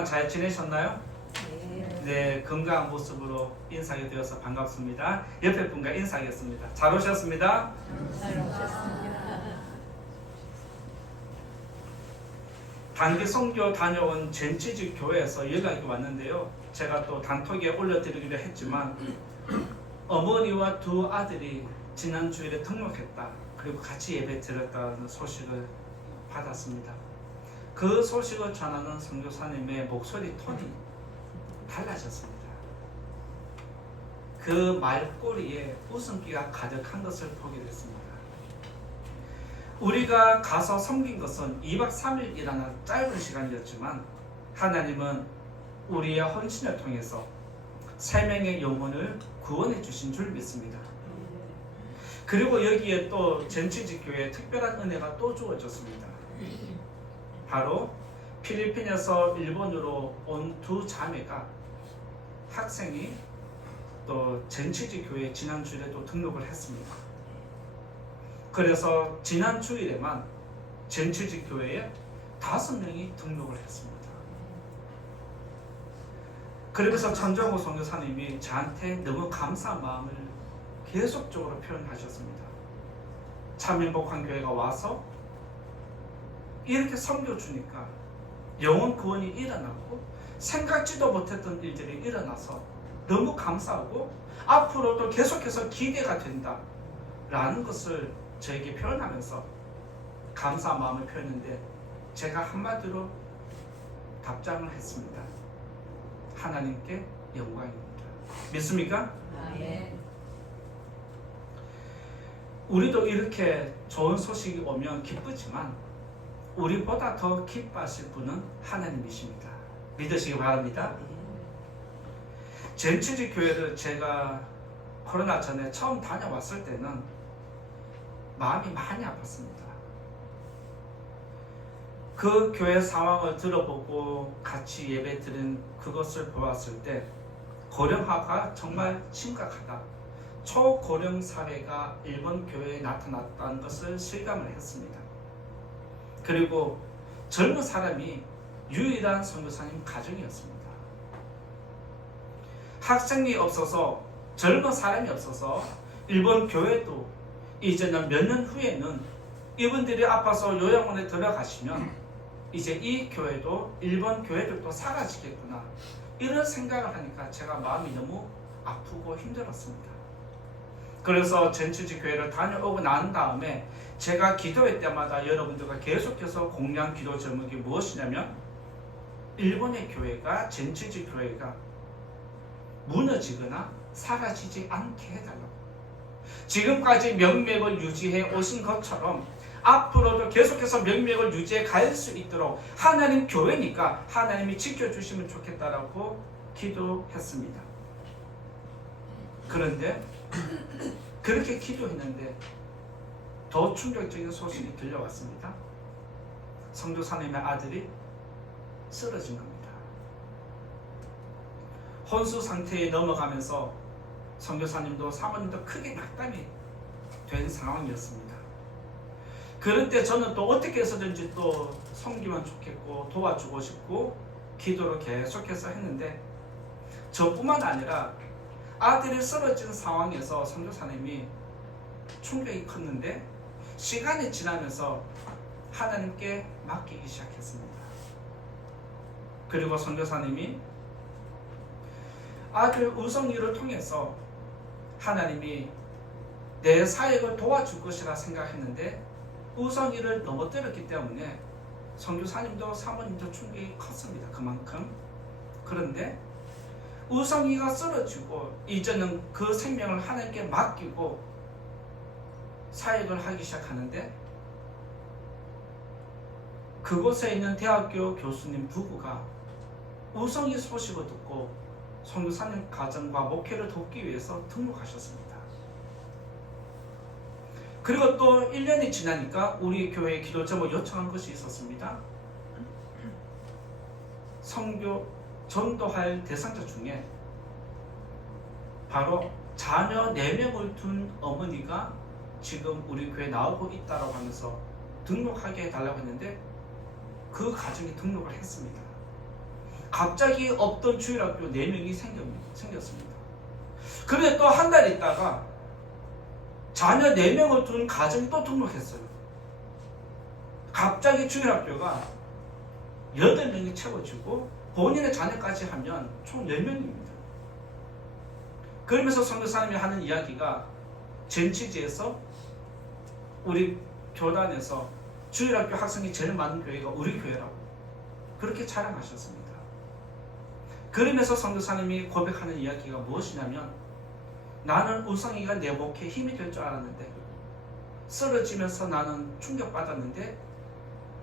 잘 지내셨나요? 네. 네, 건강한 모습으로 인사하게 되어서 반갑습니다. 옆에 분과 인사하겠습니다. 잘 오셨습니다. 잘 오셨습니다. 단기 선교 다녀온 젠치지 교회에서 연락이 왔는데요. 제가 또 단톡에 올려드리기로 했지만 어머니와 두 아들이 지난 주일에 등록했다. 그리고 같이 예배 드렸다는 소식을 받았습니다. 그 소식을 전하는 선교사님의 목소리 톤이 달라졌습니다. 그 말꼬리에 웃음기가 가득한 것을 보게 됐습니다. 우리가 가서 섬긴 것은 2박 3일이라는 짧은 시간이었지만 하나님은 우리의 헌신을 통해서 3명의 영혼을 구원해 주신 줄 믿습니다. 그리고 여기에 또 젠치지 교회에 특별한 은혜가 또 주어졌습니다. 바로 필리핀에서 일본으로 온 두 자매가 학생이 또 젠치지 교회에 지난 주일에도 등록을 했습니다. 그래서 지난 주일에만 젠치지 교회에 5명이 등록을 했습니다. 그러면서 전정호 선교사님이 저한테 너무 감사한 마음을 계속적으로 표현하셨습니다. 참 행복한 교회가 와서 이렇게 섬겨주니까 영혼 구원이 일어나고 생각지도 못했던 일들이 일어나서 너무 감사하고 앞으로도 계속해서 기대가 된다 라는 것을 저에게 표현하면서 감사한 마음을 표했는데 제가 한마디로 답장을 했습니다. 하나님께 영광입니다. 믿습니까? 네. 우리도 이렇게 좋은 소식이 오면 기쁘지만 우리보다 더 기뻐하실 분은 하나님이십니다. 믿으시기 바랍니다. 젠치지 교회를 제가 코로나 전에 처음 다녀왔을 때는 마음이 많이 아팠습니다. 그 교회 상황을 들어보고 같이 예배 드린 그것을 보았을 때 고령화가 정말 심각하다. 초고령 사회가 일본 교회에 나타났다는 것을 실감을 했습니다. 그리고 젊은 사람이 유일한 선교사님 가정이었습니다. 학생이 없어서 젊은 사람이 없어서 일본 교회도 이제는 몇 년 후에는 이분들이 아파서 요양원에 들어가시면 이제 이 교회도 일본 교회들도 사라지겠구나 이런 생각을 하니까 제가 마음이 너무 아프고 힘들었습니다. 그래서 젠치지 교회를 다녀오고 난 다음에 제가 기도할 때마다 여러분들과 계속해서 공유한 기도 제목이 무엇이냐면 일본의 교회가 젠치지 교회가 무너지거나 사라지지 않게 해달라고. 지금까지 명맥을 유지해 오신 것처럼 앞으로도 계속해서 명맥을 유지해 갈 수 있도록 하나님 교회니까 하나님이 지켜주시면 좋겠다라고 기도했습니다. 그런데 그렇게 기도했는데 더 충격적인 소식이 들려왔습니다. 선교사님의 아들이 쓰러진 겁니다. 혼수 상태에 넘어가면서 선교사님도 사모님도 크게 낙담이 된 상황이었습니다. 그럴 때 저는 또 어떻게 해서든지 또 섬기면 좋겠고 도와주고 싶고 기도를 계속해서 했는데 저뿐만 아니라 아들이 쓰러진 상황에서 선교사님이 충격이 컸는데 시간이 지나면서 하나님께 맡기기 시작했습니다. 그리고 선교사님이 아들 우성이를 통해서 하나님이 내 사역을 도와줄 것이라 생각했는데 우성이를 넘어뜨렸기 때문에 선교사님도 사모님도 충격이 컸습니다. 그만큼. 그런데 우성이가 쓰러지고 이제는 그 생명을 하나님께 맡기고 사역을 하기 시작하는데 그곳에 있는 대학교 교수님 부부가 우성이 소식을 듣고 선교사님 가정과 목회를 돕기 위해서 등록하셨습니다. 그리고 또 1년이 지나니까 우리 교회 기도 제목 요청한 것이 있었습니다. 선교 전도할 대상자 중에 바로 자녀 4명을 둔 어머니가 지금 우리 교회에 나오고 있다고 하면서 등록하게 해달라고 했는데 그 가정이 등록을 했습니다. 갑자기 없던 주일학교 4명이 생겼습니다. 그런데 또 한 달 있다가 자녀 4명을 둔 가정이 또 등록했어요. 갑자기 주일학교가 8명이 채워지고 본인의 자녀까지 하면 총 10명입니다. 그러면서 선교사님이 하는 이야기가 젠치지에서 우리 교단에서 주일학교 학생이 제일 많은 교회가 우리 교회라고 그렇게 자랑하셨습니다. 그러면서 선교사님이 고백하는 이야기가 무엇이냐면, 나는 우성이가 내 목회에 힘이 될 줄 알았는데 쓰러지면서 나는 충격받았는데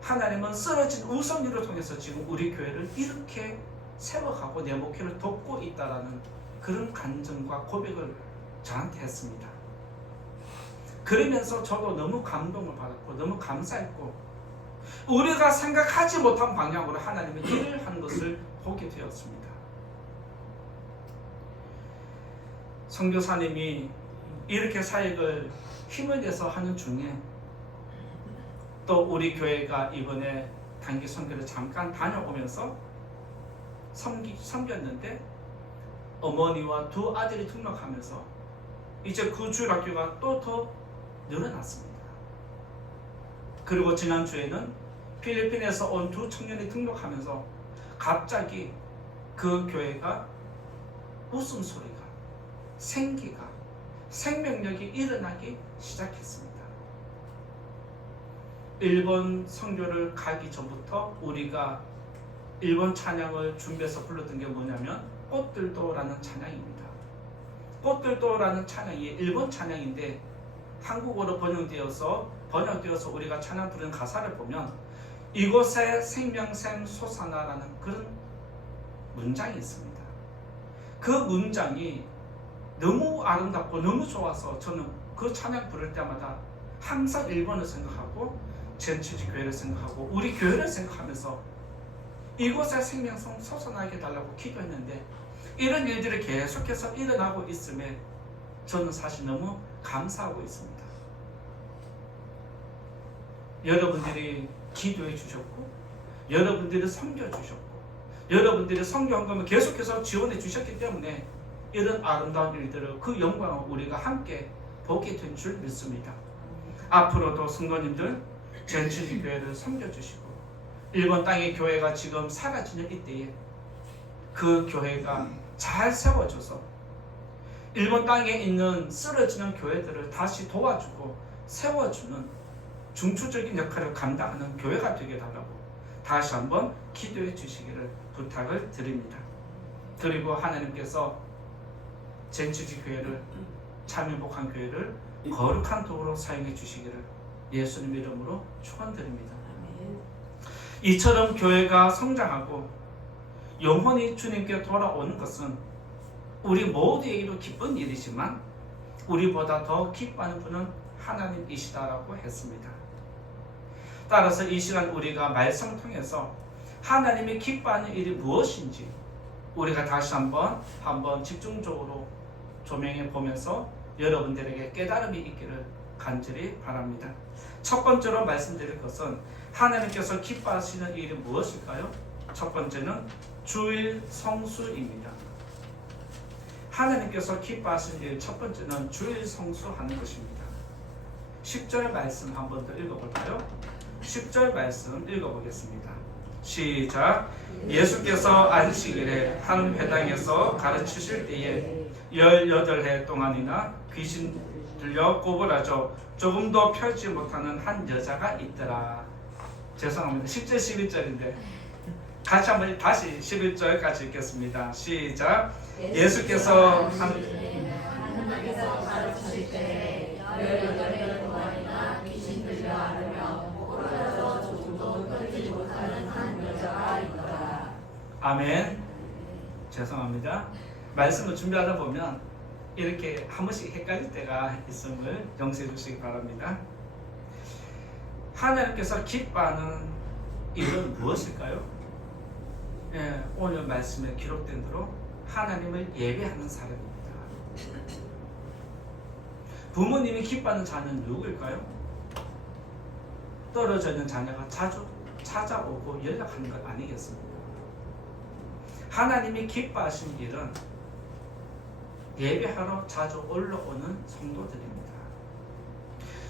하나님은 쓰러진 우성이를 통해서 지금 우리 교회를 이렇게 세워가고 내 목회를 돕고 있다라는 그런 간증과 고백을 저한테 했습니다. 그러면서 저도 너무 감동을 받았고 너무 감사했고, 우리가 생각하지 못한 방향으로 하나님의 일을 하는 것을 보게 되었습니다. 선교사님이 이렇게 사역을 힘을 내서 하는 중에 또 우리 교회가 이번에 단기 선교를 잠깐 다녀오면서 섬겼는데 어머니와 2 아들이 등록하면서 이제 그 주일학교가 또 더 늘어났습니다. 그리고 지난주에는 필리핀에서 온 2 청년이 등록하면서 갑자기 그 교회가 웃음소리가, 생기가, 생명력이 일어나기 시작했습니다. 일본 선교를 가기 전부터 우리가 일본 찬양을 준비해서 불렀던 게 뭐냐면 꽃들도라는 찬양입니다. 꽃들도라는 찬양이 일본 찬양인데 한국어로 번역되어서 우리가 찬양 부르는 가사를 보면 이곳에 생명샘 솟아나라는 그런 문장이 있습니다. 그 문장이 너무 아름답고 너무 좋아서 저는 그 찬양 부를 때마다 항상 일본을 생각하고 젠치지 교회를 생각하고 우리 교회를 생각하면서 이곳에 생명성 솟아나게 해달라고 기도했는데, 이런 일들이 계속해서 일어나고 있음에 저는 사실 너무 감사하고 있습니다. 여러분들이 기도해 주셨고, 여러분들이 섬겨 주셨고, 여러분들이 선교헌금을 계속해서 지원해 주셨기 때문에 이런 아름다운 일들을, 그 영광을 우리가 함께 보게 된 줄 믿습니다. 앞으로도 성도님들 젠치지 교회를 섬겨주시고, 일본 땅의 교회가 지금 사라지는 이때에 그 교회가 잘 세워져서 일본 땅에 있는 쓰러지는 교회들을 다시 도와주고 세워주는 중추적인 역할을 감당하는 교회가 되게 해달라고 다시 한번 기도해 주시기를 부탁을 드립니다. 그리고 하나님께서 젠치지 교회를, 참여복한 교회를 거룩한 도구로 사용해 주시기를 예수님 이름으로 축원드립니다. 이처럼 교회가 성장하고 영혼이 주님께 돌아오는 것은 우리 모두에게도 기쁜 일이지만 우리보다 더 기뻐하는 분은 하나님이시다라고 했습니다. 따라서 이 시간 우리가 말씀을 통해서 하나님이 기뻐하는 일이 무엇인지 우리가 다시 한번 집중적으로 조명해 보면서 여러분들에게 깨달음이 있기를 간절히 바랍니다. 첫 번째로 말씀드릴 것은 하나님께서 기뻐하시는 일이 무엇일까요? 첫 번째는 주일 성수입니다. 하나님께서 기뻐하시는 일 첫 번째는 주일 성수하는 것입니다. 10절 말씀 한 번 더 읽어볼까요? 10절 말씀 읽어보겠습니다. 시작. 예수께서 안식일에 한 회당에서 가르치실 때에 18해 동안이나 귀신 들려 꼬부라져 조금도 펴지 못하는 한 여자가 있더라. 죄송합니다. 10절 11절인데 같이 한번 다시 11절까지 읽겠습니다. 시작. 예수께서 하나님께서 가르치실 때 18해 동안이나 귀신 들려 앓으며 꼬부라져 조금도 펴지 못하는 한 여자가 있더라. 아멘. 죄송합니다. 말씀을 준비하다 보면 이렇게 한 번씩 헷갈릴 때가 있음을 용서해 주시기 바랍니다. 하나님께서 기뻐하는 일은 무엇일까요? 오늘 말씀에 기록된 대로 하나님을 예배하는 사람입니다. 부모님이 기뻐하는 자녀는 누구일까요? 떨어져 있는 자녀가 자주 찾아오고 연락하는 것 아니겠습니까? 하나님이 기뻐하신 일은 예배하러 자주 올라오는 성도들입니다.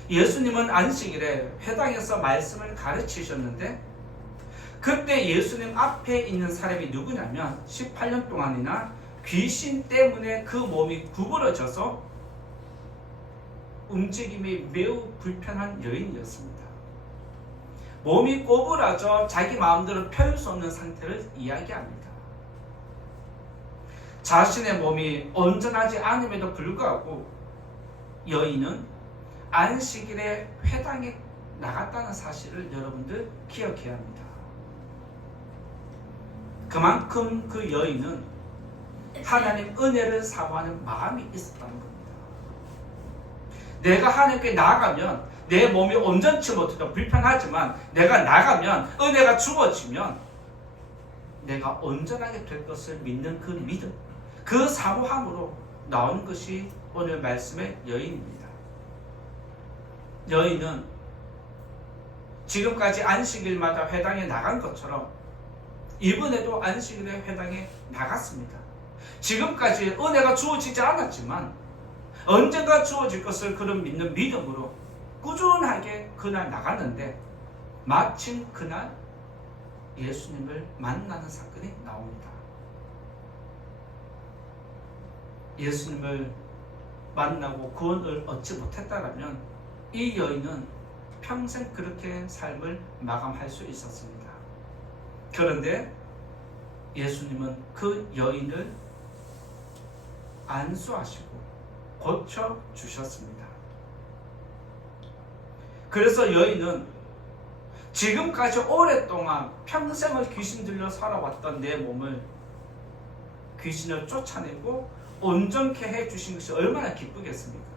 예수님은 안식일에 회당에서 말씀을 가르치셨는데 그때 예수님 앞에 있는 사람이 누구냐면 18년 동안이나 귀신 때문에 그 몸이 구부러져서 움직임이 매우 불편한 여인이었습니다. 몸이 꼬부라져 자기 마음대로 펼 수 없는 상태를 이야기합니다. 자신의 몸이 온전하지 않음에도 불구하고 여인은 안식일에 회당에 나갔다는 사실을 여러분들 기억해야 합니다. 그만큼 그 여인은 하나님 은혜를 사모하는 마음이 있었다는 겁니다. 내가 하나님께 나아가면 내 몸이 온전치 못해도 불편하지만 내가 나가면 은혜가 주어지면 내가 온전하게 될 것을 믿는 그 믿음, 그 사모함으로 나온 것이 오늘 말씀의 여인입니다. 여인은 지금까지 안식일마다 회당에 나간 것처럼 이번에도 안식일에 회당에 나갔습니다. 지금까지 은혜가 주어지지 않았지만 언젠가 주어질 것을 그런 믿는 믿음으로 꾸준하게 그날 나갔는데 마침 그날 예수님을 만나는 사건이 나옵니다. 예수님을 만나고 구원을 얻지 못했다면 이 여인은 평생 그렇게 삶을 마감할 수 있었습니다. 그런데 예수님은 그 여인을 안수하시고 고쳐주셨습니다. 그래서 여인은 지금까지 오랫동안 평생을 귀신 들려 살아왔던 내 몸을 귀신을 쫓아내고 온전케 해주신 것이 얼마나 기쁘겠습니까?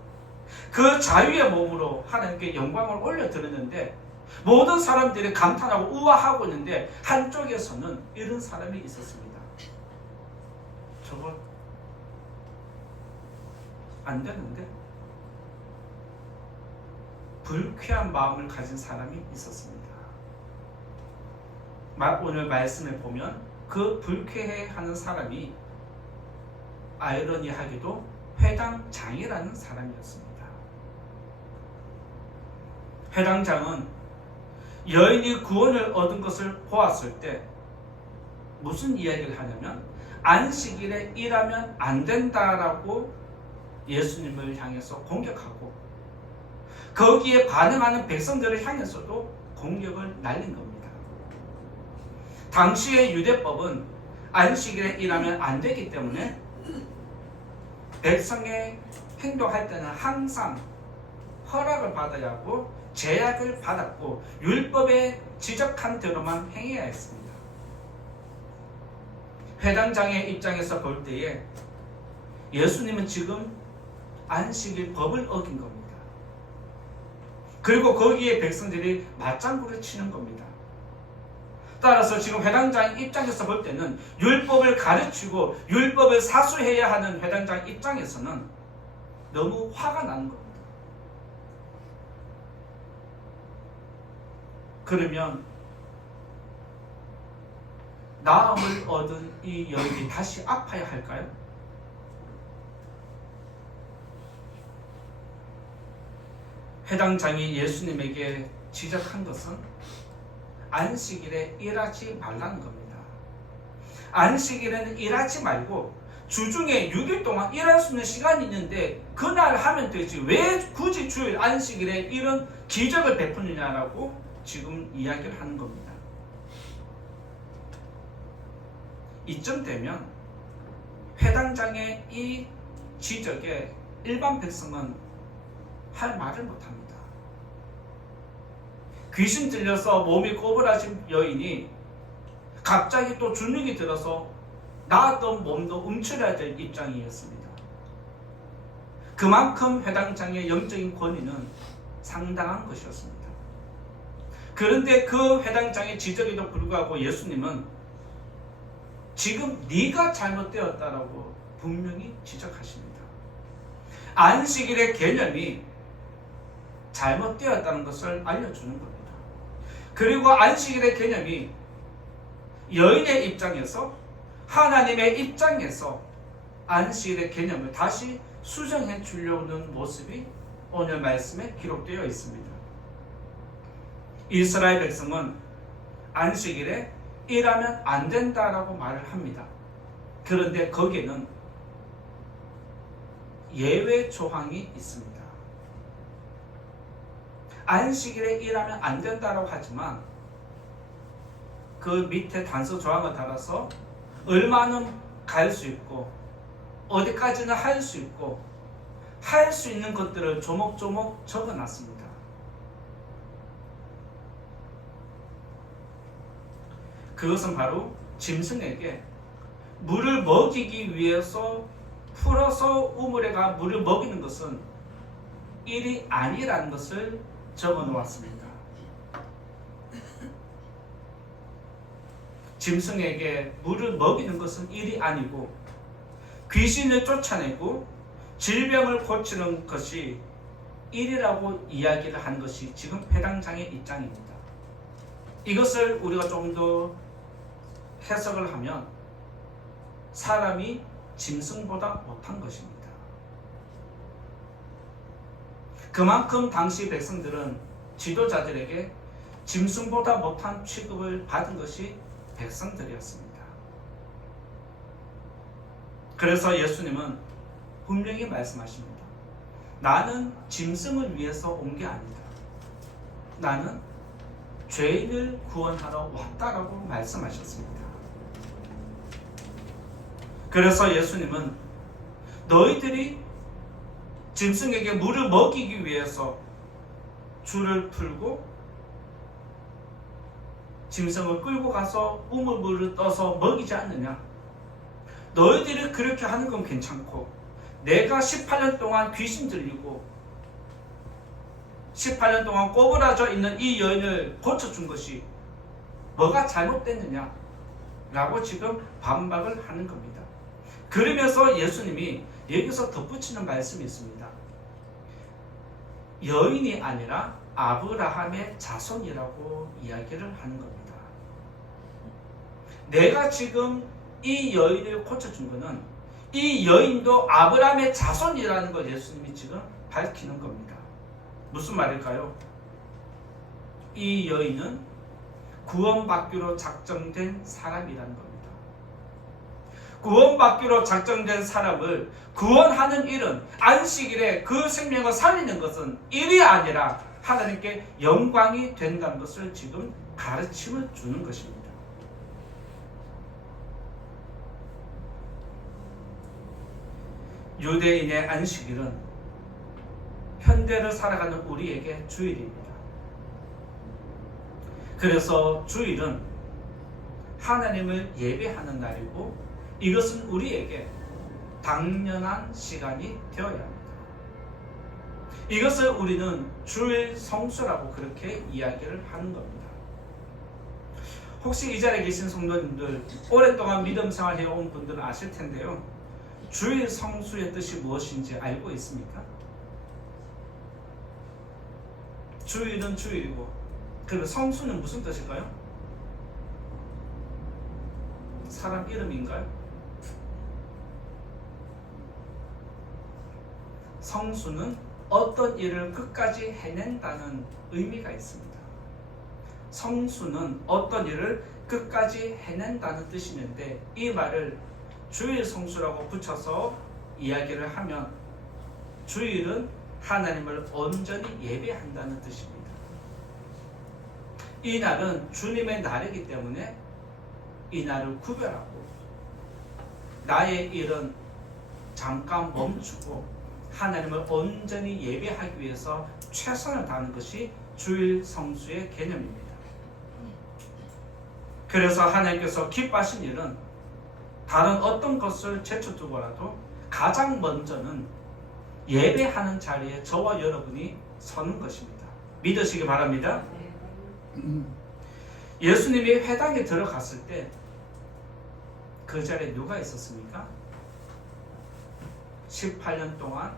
그 자유의 몸으로 하나님께 영광을 올려드렸는데 모든 사람들이 감탄하고 우아하고 있는데 한쪽에서는 이런 사람이 있었습니다. 저거 안 되는데? 불쾌한 마음을 가진 사람이 있었습니다. 오늘 말씀에 보면 그 불쾌해하는 사람이 아이러니하게도 회당장이라는 사람이었습니다. 회당장은 여인이 구원을 얻은 것을 보았을 때 무슨 이야기를 하냐면 안식일에 일하면 안 된다라고 예수님을 향해서 공격하고 거기에 반응하는 백성들을 향해서도 공격을 날린 겁니다. 당시의 유대법은 안식일에 일하면 안 되기 때문에 백성의 행동할 때는 항상 허락을 받아야 하고 제약을 받았고 율법에 지적한 대로만 행해야 했습니다. 회당장의 입장에서 볼 때에 예수님은 지금 안식일 법을 어긴 겁니다. 그리고 거기에 백성들이 맞장구를 치는 겁니다. 따라서 지금 회당장 입장에서 볼 때는 율법을 가르치고 율법을 사수해야 하는 회당장 입장에서는 너무 화가 나는 겁니다. 그러면 나음을 얻은 이 여인이 다시 아파야 할까요? 회당장이 예수님에게 지적한 것은 안식일에 일하지 말라는 겁니다. 안식일에는 일하지 말고 주중에 6일 동안 일할 수 있는 시간이 있는데 그날 하면 되지 왜 굳이 주일 안식일에 이런 기적을 베푸느냐라고 지금 이야기를 하는 겁니다. 이쯤 되면 회당장의 이 지적에 일반 백성은 할 말을 못합니다. 귀신 들려서 몸이 꼬부라진 여인이 갑자기 또 주눅이 들어서 나았던 몸도 움츠려야 될 입장이었습니다. 그만큼 회당장의 영적인 권위는 상당한 것이었습니다. 그런데 그 회당장의 지적에도 불구하고 예수님은 지금 네가 잘못되었다라고 분명히 지적하십니다. 안식일의 개념이 잘못되었다는 것을 알려주는 겁니다. 그리고 안식일의 개념이 여인의 입장에서 하나님의 입장에서 안식일의 개념을 다시 수정해 주려는 모습이 오늘 말씀에 기록되어 있습니다. 이스라엘 백성은 안식일에 일하면 안 된다라고 말을 합니다. 그런데 거기에는 예외 조항이 있습니다. 안식일에 일하면 안 된다라고 하지만 그 밑에 단서 조항을 달아서 얼마는 갈 수 있고 어디까지는 할 수 있고 할 수 있는 것들을 조목조목 적어놨습니다. 그것은 바로 짐승에게 물을 먹이기 위해서 풀어서 우물에가 물을 먹이는 것은 일이 아니라는 것을 적어 놓았습니다. 짐승에게 물을 먹이는 것은 일이 아니고 귀신을 쫓아내고 질병을 고치는 것이 일이라고 이야기를 한 것이 지금 회당장의 입장입니다. 이것을 우리가 좀 더 해석을 하면 사람이 짐승보다 못한 것입니다. 그만큼 당시 백성들은 지도자들에게 짐승보다 못한 취급을 받은 것이 백성들이었습니다. 그래서 예수님은 분명히 말씀하십니다. 나는 짐승을 위해서 온 게 아니다. 나는 죄인을 구원하러 왔다라고 말씀하셨습니다. 그래서 예수님은 너희들이 짐승에게 물을 먹이기 위해서 줄을 풀고 짐승을 끌고 가서 우물물을 떠서 먹이지 않느냐? 너희들이 그렇게 하는 건 괜찮고 내가 18년 동안 귀신 들리고 18년 동안 꼬부라져 있는 이 여인을 고쳐준 것이 뭐가 잘못됐느냐? 라고 지금 반박을 하는 겁니다. 그러면서 예수님이 여기서 덧붙이는 말씀이 있습니다. 여인이 아니라 아브라함의 자손이라고 이야기를 하는 겁니다. 내가 지금 이 여인을 고쳐준 것은 이 여인도 아브라함의 자손이라는 걸 예수님이 지금 밝히는 겁니다. 무슨 말일까요? 이 여인은 구원받기로 작정된 사람이라는 겁니다. 구원받기로 작정된 사람을 구원하는 일은 안식일에 그 생명을 살리는 것은 일이 아니라 하나님께 영광이 된다는 것을 지금 가르침을 주는 것입니다. 유대인의 안식일은 현대를 살아가는 우리에게 주일입니다. 그래서 주일은 하나님을 예배하는 날이고 이것은 우리에게 당연한 시간이 되어야 합니다. 이것을 우리는 주일 성수라고 그렇게 이야기를 하는 겁니다. 혹시 이 자리에 계신 성도님들 오랫동안 믿음 생활해온 분들은 아실 텐데요. 주일 성수의 뜻이 무엇인지 알고 있습니까? 주일은 주일이고 그리고 성수는 무슨 뜻일까요? 사람 이름인가요? 성수는 어떤 일을 끝까지 해낸다는 의미가 있습니다. 성수는 어떤 일을 끝까지 해낸다는 뜻이 있는데 이 말을 주일 성수라고 붙여서 이야기를 하면 주일은 하나님을 온전히 예배한다는 뜻입니다. 이 날은 주님의 날이기 때문에 이 날을 구별하고 나의 일은 잠깐 멈추고 하나님을 온전히 예배하기 위해서 최선을 다하는 것이 주일 성수의 개념입니다. 그래서 하나님께서 기뻐하신 일은 다른 어떤 것을 제쳐두고라도 가장 먼저는 예배하는 자리에 저와 여러분이 서는 것입니다. 믿으시기 바랍니다. 예수님이 회당에 들어갔을 때 그 자리에 누가 있었습니까? 18년 동안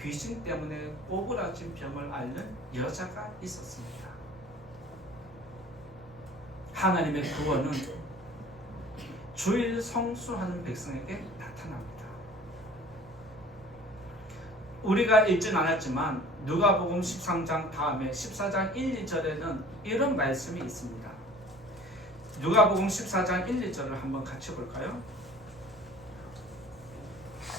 귀신 때문에 꼬부라진 병을 앓는 여자가 있었습니다. 하나님의 구원은 주일 성수하는 백성에게 나타납니다. 우리가 읽진 않았지만 누가복음 13장 다음에 14장 1, 2절에는 이런 말씀이 있습니다. 누가복음 14장 1, 2절을 한번 같이 볼까요?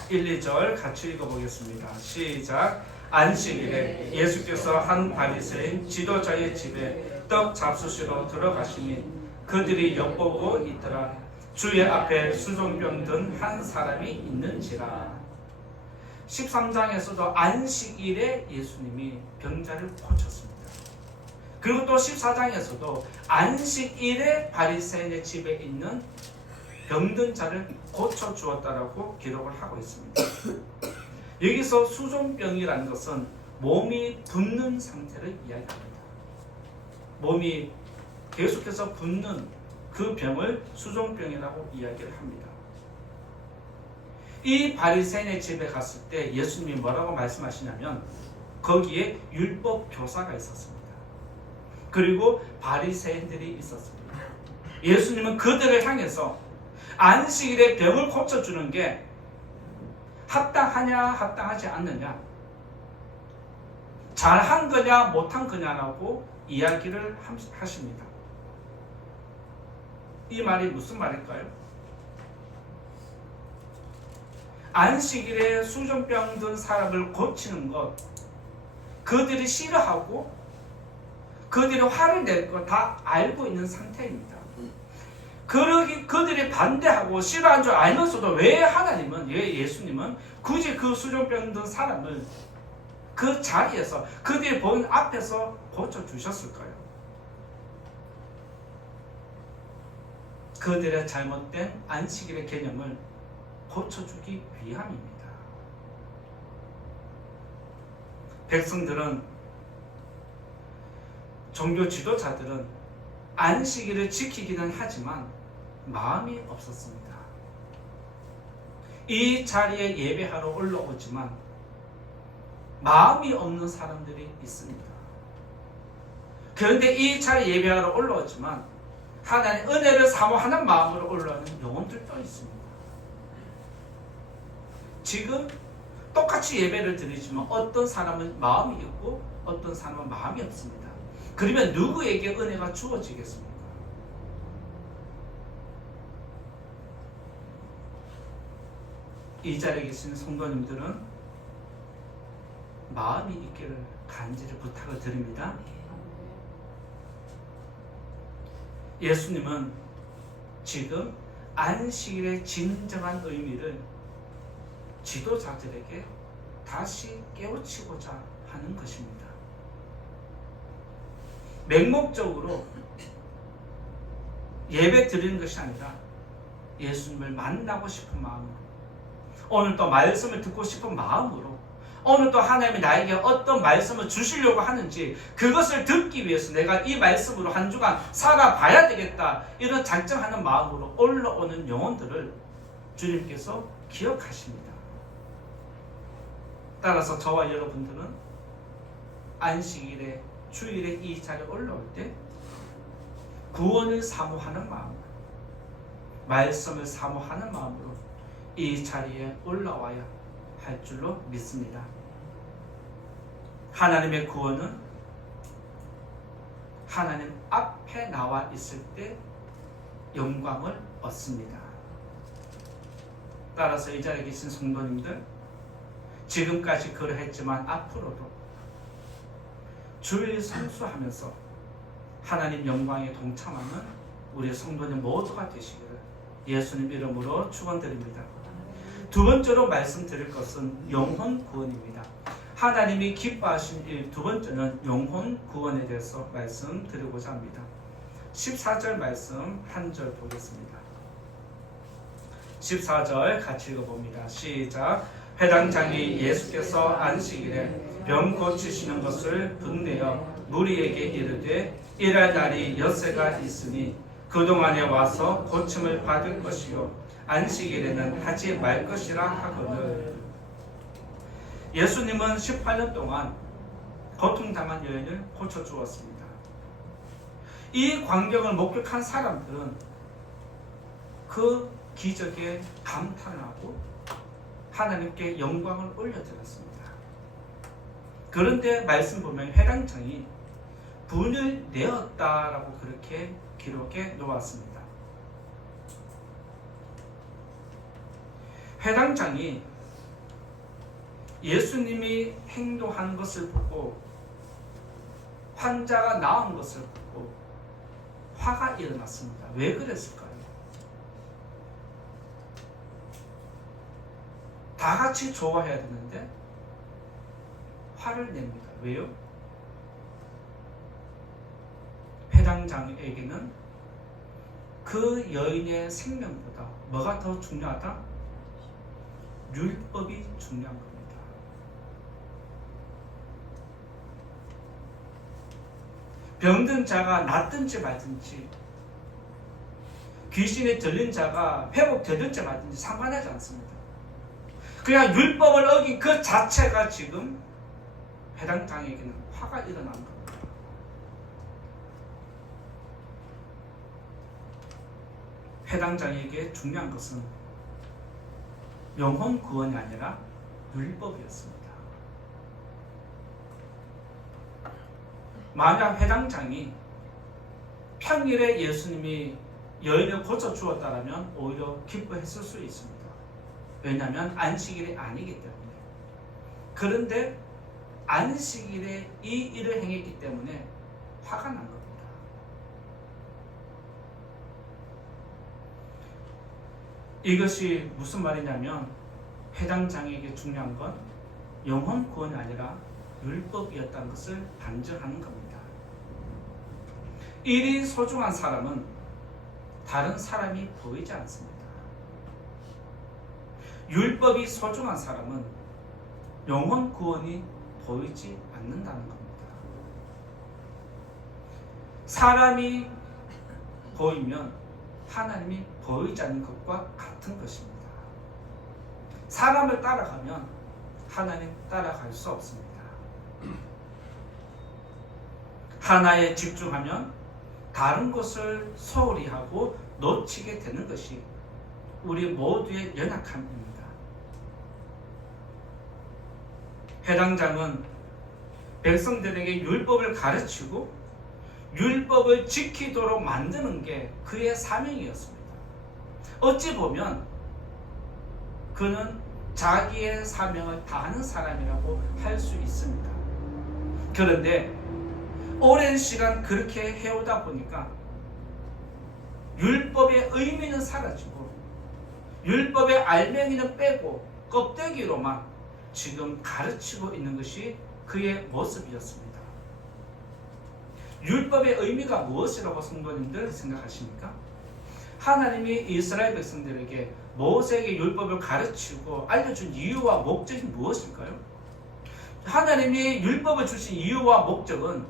1, 2절 같이 읽어보겠습니다. 시작. 안식일에 예수께서 한 바리새인 지도자의 집에 떡 잡수시러 들어가시니 그들이 엿보고 있더라. 주의 앞에 수종병 든 한 사람이 있는지라. 13장에서도 안식일에 예수님이 병자를 고쳤습니다. 그리고 또 14장에서도 안식일에 바리새인의 집에 있는 병든 자를 고쳐주었다라고 기록을 하고 있습니다. 여기서 수종병이라는 것은 몸이 붓는 상태를 이야기합니다. 몸이 계속해서 붓는 그 병을 수종병이라고 이야기를 합니다. 이 바리새인의 집에 갔을 때 예수님이 뭐라고 말씀하시냐면 거기에 율법 교사가 있었습니다. 그리고 바리새인들이 있었습니다. 예수님은 그들을 향해서 안식일에 병을 고쳐주는 게 합당하냐 합당하지 않느냐, 잘한 거냐 못한 거냐라고 이야기를 하십니다. 이 말이 무슨 말일까요? 안식일에 수종병 든 사람을 고치는 것, 그들이 싫어하고 그들이 화를 낼 거 다 알고 있는 상태입니다. 그들이 반대하고 싫어한 줄 알면서도 왜 하나님은, 왜 예수님은 굳이 그 수종병 든 사람을 그 자리에서 그들이 보는 앞에서 고쳐주셨을까요? 그들의 잘못된 안식일의 개념을 고쳐주기 위함입니다. 백성들은, 종교 지도자들은 안식일을 지키기는 하지만 마음이 없었습니다. 이 자리에 예배하러 올라오지만 마음이 없는 사람들이 있습니다. 그런데 이 자리에 예배하러 올라오지만 하나님 은혜를 사모하는 마음으로 올라오는 영혼들도 있습니다. 지금 똑같이 예배를 드리지만 어떤 사람은 마음이 있고 어떤 사람은 마음이 없습니다. 그러면 누구에게 은혜가 주어지겠습니까? 이 자리에 계신 성도님들은 마음이 있기를 간절히 부탁을 드립니다. 예수님은 지금 안식일의 진정한 의미를 지도자들에게 다시 깨우치고자 하는 것입니다. 맹목적으로 예배 드리는 것이 아니라 예수님을 만나고 싶은 마음으로, 오늘 또 말씀을 듣고 싶은 마음으로, 오늘 또 하나님이 나에게 어떤 말씀을 주시려고 하는지 그것을 듣기 위해서 내가 이 말씀으로 한 주간 살아봐야 되겠다, 이런 작정하는 마음으로 올라오는 영혼들을 주님께서 기억하십니다. 따라서 저와 여러분들은 안식일에, 주일에 이 자리에 올라올 때 구원을 사모하는 마음으로, 말씀을 사모하는 마음으로 이 자리에 올라와야 할 줄로 믿습니다. 하나님의 구원은 하나님 앞에 나와 있을 때 영광을 얻습니다. 따라서 이 자리에 계신 성도님들, 지금까지 그러했지만 앞으로도 주일 성수하면서 하나님 영광에 동참하는 우리 성도님 모두가 되시기를 예수님 이름으로 축원드립니다. 두 번째로 말씀드릴 것은 영혼 구원입니다. 하나님이 기뻐하신 일, 두 번째는 영혼 구원에 대해서 말씀드리고자 합니다. 14절 말씀 한 절 보겠습니다. 14절 같이 읽어봅니다. 시작. 회당장이 예수께서 안식일에 병 고치시는 것을 분내어 무리에게 이르되 일할 날이 엿새가 있으니 그동안에 와서 고침을 받을 것이요 안식일에는 하지 말 것이라 하거늘. 예수님은 18년 동안 고통당한 여인을 고쳐주었습니다. 이 광경을 목격한 사람들은 그 기적에 감탄을 하고 하나님께 영광을 올려드렸습니다. 그런데 말씀 보면 회당장이 분을 내었다라고 그렇게 기록해 놓았습니다. 회당장이 예수님이 행동하는 것을 보고 환자가 나은 것을 보고 화가 일어났습니다. 왜 그랬을까요? 다 같이 좋아해야 되는데 화를 냅니다. 왜요? 회당장에게는 그 여인의 생명보다 뭐가 더 중요하다? 율법이 중요한 겁니다. 병든 자가 낫든지 말든지, 귀신에 들린 자가 회복되든지 말든지 상관하지 않습니다. 그냥 율법을 어긴 그 자체가 지금 회당장에게는 화가 일어난 겁니다. 회당장에게 중요한 것은 영혼 구원이 아니라 율법이었습니다. 만약 회당장이 평일에 예수님이 여인을 고쳐주었다면 오히려 기뻐했을 수 있습니다. 왜냐하면 안식일이 아니기 때문에. 그런데 안식일에 이 일을 행했기 때문에 화가 난 겁니다. 이것이 무슨 말이냐면 회당장에게 중요한 건 영혼 구원이 아니라 율법이었다는 것을 반증하는 겁니다. 일이 소중한 사람은 다른 사람이 보이지 않습니다. 율법이 소중한 사람은 영혼 구원이 보이지 않는다는 겁니다. 사람이 보이면 하나님이 보이지 않는 것과 같은 것입니다. 사람을 따라가면 하나님 따라갈 수 없습니다. 하나에 집중하면 다른 것을 소홀히 하고 놓치게 되는 것이 우리 모두의 연약함입니다. 회당장은 백성들에게 율법을 가르치고 율법을 지키도록 만드는 게 그의 사명이었습니다. 어찌 보면 그는 자기의 사명을 다하는 사람이라고 할 수 있습니다. 그런데 오랜 시간 그렇게 해오다 보니까 율법의 의미는 사라지고 율법의 알맹이는 빼고 껍데기로만 지금 가르치고 있는 것이 그의 모습이었습니다. 율법의 의미가 무엇이라고 성도님들 생각하십니까? 하나님이 이스라엘 백성들에게 모세에게 율법을 가르치고 알려준 이유와 목적이 무엇일까요? 하나님이 율법을 주신 이유와 목적은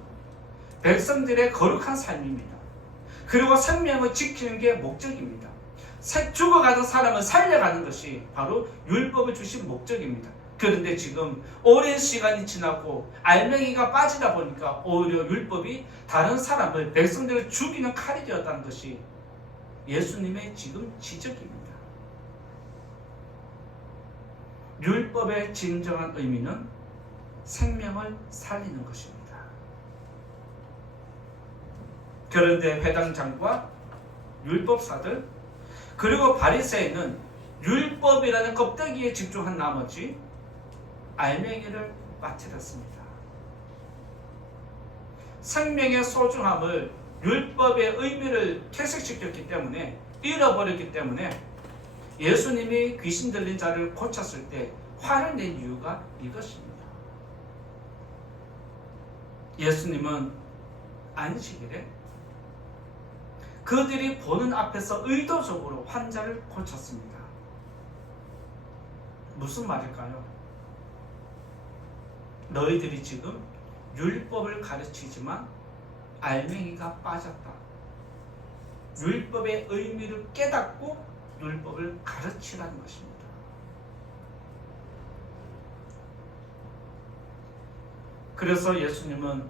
백성들의 거룩한 삶입니다. 그리고 생명을 지키는 게 목적입니다. 죽어가는 사람을 살려가는 것이 바로 율법을 주신 목적입니다. 그런데 지금 오랜 시간이 지나고 알맹이가 빠지다 보니까 오히려 율법이 다른 사람을, 백성들을 죽이는 칼이 되었다는 것이 예수님의 지금 지적입니다. 율법의 진정한 의미는 생명을 살리는 것입니다. 그런데 회당장과 율법사들 그리고 바리새인은 율법이라는 껍데기에 집중한 나머지 알맹이를 빠뜨렸습니다. 생명의 소중함을 율법의 의미를 퇴색시켰기 때문에, 잃어버렸기 때문에 예수님이 귀신 들린 자를 고쳤을 때 화를 낸 이유가 이것입니다. 예수님은 안식일에 그들이 보는 앞에서 의도적으로 환자를 고쳤습니다. 무슨 말일까요? 너희들이 지금 율법을 가르치지만 알맹이가 빠졌다. 율법의 의미를 깨닫고 율법을 가르치라는 것입니다. 그래서 예수님은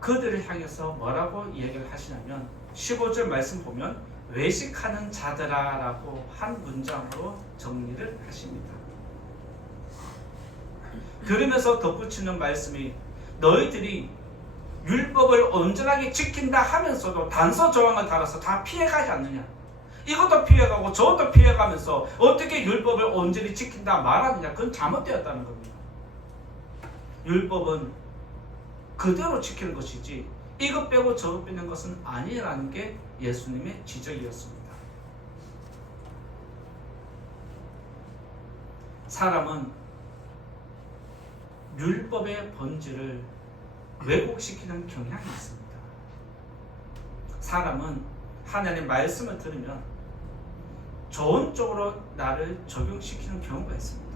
그들을 향해서 뭐라고 이야기를 하시냐면 15절 말씀 보면 외식하는 자들아라고 한 문장으로 정리를 하십니다. 그러면서 덧붙이는 말씀이 너희들이 율법을 온전하게 지킨다 하면서도 단서 조항을 달아서 다 피해가지 않느냐. 이것도 피해가고 저것도 피해가면서 어떻게 율법을 온전히 지킨다 말하느냐. 그건 잘못되었다는 겁니다. 율법은 그대로 지키는 것이지 이것 빼고 저것 빼는 것은 아니라는 게 예수님의 지적이었습니다. 사람은 율법의 본질을 왜곡시키는 경향이 있습니다. 사람은 하나님의 말씀을 들으면 좋은 쪽으로 나를 적용시키는 경우가 있습니다.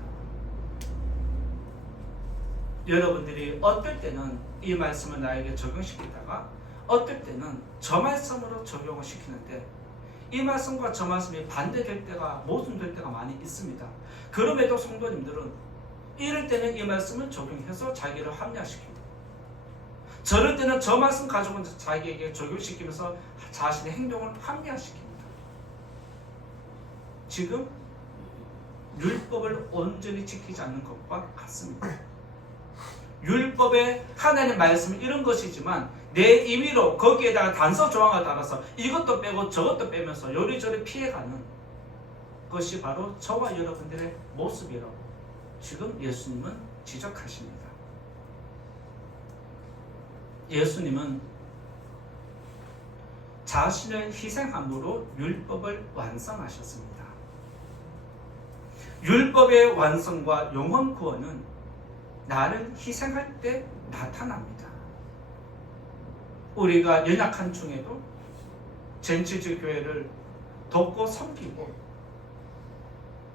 여러분들이 어떨 때는 이 말씀을 나에게 적용시키다가 어떨 때는 저 말씀으로 적용을 시키는데 이 말씀과 저 말씀이 반대될 때가 모순될 때가 많이 있습니다. 그럼에도 성도님들은 이럴 때는 이 말씀을 적용해서 자기를 합리화시킵니다. 저럴 때는 저 말씀 가지고 자기에게 적용시키면서 자신의 행동을 합리화시킵니다. 지금 율법을 온전히 지키지 않는 것과 같습니다. 율법의 하나님의 말씀은 이런 것이지만 내 임의로 거기에다가 단서 조항을 달아서 이것도 빼고 저것도 빼면서 요리조리 피해가는 것이 바로 저와 여러분들의 모습이라고 지금 예수님은 지적하십니다. 예수님은 자신을 희생함으로 율법을 완성하셨습니다. 율법의 완성과 영혼 구원은 나를 희생할 때 나타납니다. 우리가 연약한 중에도 젠치즈 교회를 돕고 섬기고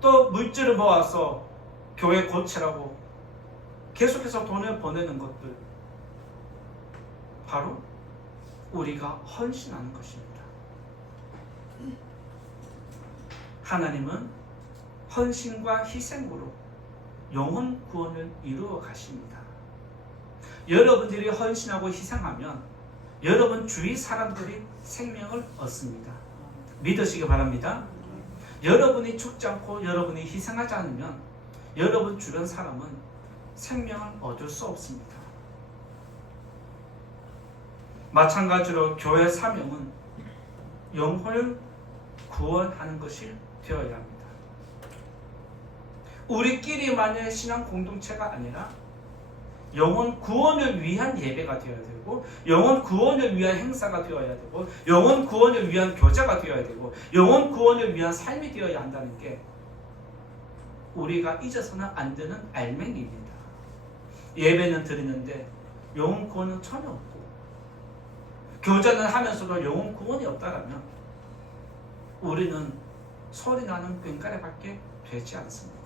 또 물질을 모아서 교회 고치라고 계속해서 돈을 보내는 것들 바로 우리가 헌신하는 것입니다. 하나님은 헌신과 희생으로 영혼 구원을 이루어 가십니다. 여러분들이 헌신하고 희생하면 여러분 주위 사람들이 생명을 얻습니다. 믿으시기 바랍니다. 여러분이 죽지 않고 여러분이 희생하지 않으면 여러분 주변 사람은 생명을 얻을 수 없습니다. 마찬가지로 교회 사명은 영혼을 구원하는 것이 되어야 합니다. 우리끼리만의 신앙 공동체가 아니라 영혼 구원을 위한 예배가 되어야 되고 영혼 구원을 위한 행사가 되어야 되고 영혼 구원을 위한 교제가 되어야 되고 영혼 구원을 위한 삶이 되어야 한다는 게 우리가 잊어서는 안 되는 알맹이입니다. 예배는 드리는데 영혼 구원은 전혀 없고 교제는 하면서도 영혼 구원이 없다라면 우리는 소리나는 꽹과리밖에 되지 않습니다.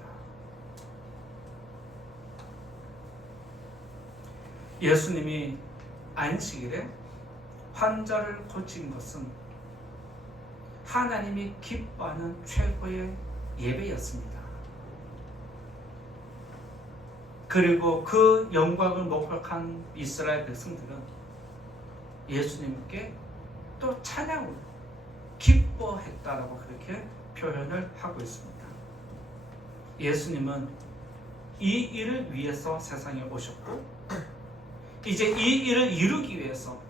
예수님이 안식일에 환자를 고친 것은 하나님이 기뻐하는 최고의 예배였습니다. 그리고 그 영광을 목격한 이스라엘 백성들은 예수님께 또 찬양을 기뻐했다라고 그렇게 표현을 하고 있습니다. 예수님은 이 일을 위해서 세상에 오셨고 이제 이 일을 이루기 위해서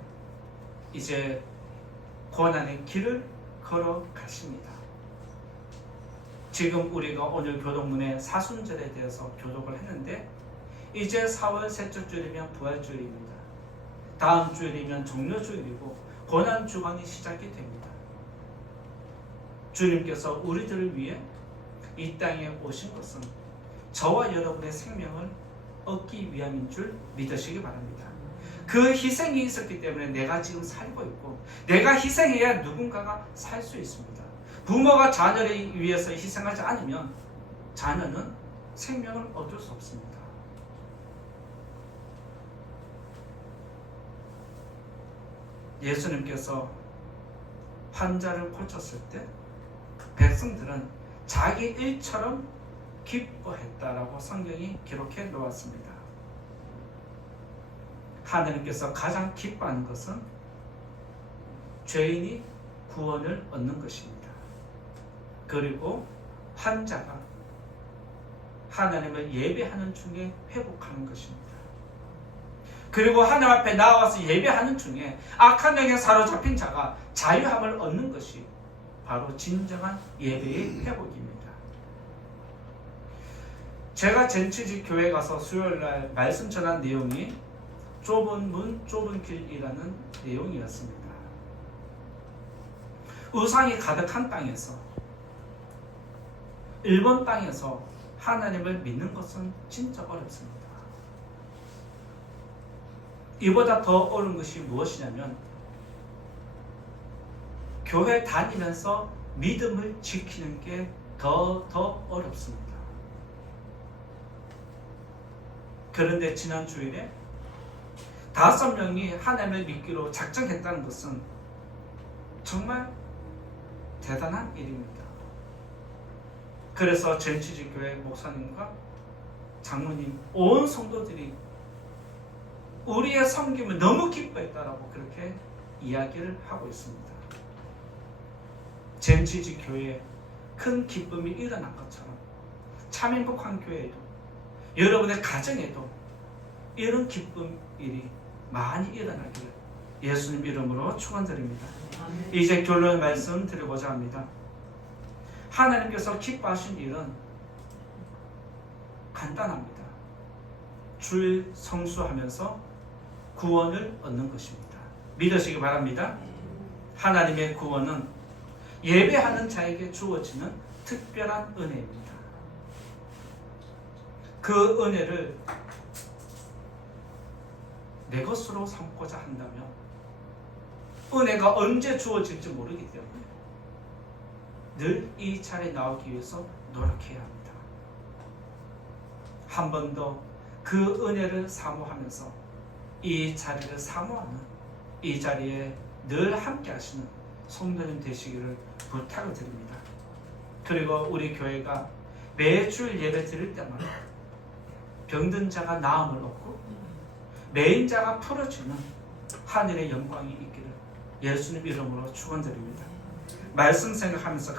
이제 고난의 길을 걸어가십니다. 지금 우리가 오늘 교독문의 사순절에 대해서 교독을 했는데 이제 4월 셋째 주일이면 부활주일입니다. 다음 주일이면 종려주일이고 고난주간이 시작이 됩니다. 주님께서 우리들을 위해 이 땅에 오신 것은 저와 여러분의 생명을 얻기 위함인 줄 믿으시기 바랍니다. 그 희생이 있었기 때문에 내가 지금 살고 있고 내가 희생해야 누군가가 살 수 있습니다. 부모가 자녀를 위해서 희생하지 않으면 자녀는 생명을 얻을 수 없습니다. 예수님께서 환자를 고쳤을 때 백성들은 자기 일처럼 기뻐했다라고 성경이 기록해 놓았습니다. 하나님께서 가장 기뻐하는 것은 죄인이 구원을 얻는 것입니다. 그리고 환자가 하나님을 예배하는 중에 회복하는 것입니다. 그리고 하나님 앞에 나와서 예배하는 중에 악한 영에 사로잡힌 자가 자유함을 얻는 것이 바로 진정한 예배의 회복입니다. 제가 젠치지 교회 가서 수요일날 말씀 전한 내용이 좁은 문 좁은 길이라는 내용이었습니다. 우상이 가득한 땅에서, 일본 땅에서 하나님을 믿는 것은 진짜 어렵습니다. 이보다 더 어려운 것이 무엇이냐면 교회 다니면서 믿음을 지키는 게 더 어렵습니다. 그런데 지난 주일에 5명이 하나님을 믿기로 작정했다는 것은 정말 대단한 일입니다. 그래서 젠치지 교회 목사님과 장로님, 온 성도들이 우리의 섬김을 너무 기뻐했다라고 그렇게 이야기를 하고 있습니다. 젠치지 교회에 큰 기쁨이 일어난 것처럼 참행복한 교회에도, 여러분의 가정에도 이런 기쁨 일이 많이 일어나기를 예수님 이름으로 축원드립니다. 이제 결론 말씀 드리고자 합니다. 하나님께서 기뻐하신 일은 간단합니다. 주일 성수하면서 구원을 얻는 것입니다. 믿으시기 바랍니다. 하나님의 구원은 예배하는 자에게 주어지는 특별한 은혜입니다. 그 은혜를 내 것으로 삼고자 한다면 은혜가 언제 주어질지 모르기 때문에 늘 이 자리에 나오기 위해서 노력해야 합니다. 한 번 더 그 은혜를 사모하면서 이 자리를 사모하는, 이 자리에 늘 함께 하시는 성도님 되시기를 부탁을 드립니다. 그리고 우리 교회가 매주일 예배 드릴 때마다 병든 자가 나음을 얻고 매인 자가 풀어지는 하늘의 영광이 있기를 예수님 이름으로 축원드립니다. 말씀 생각하면서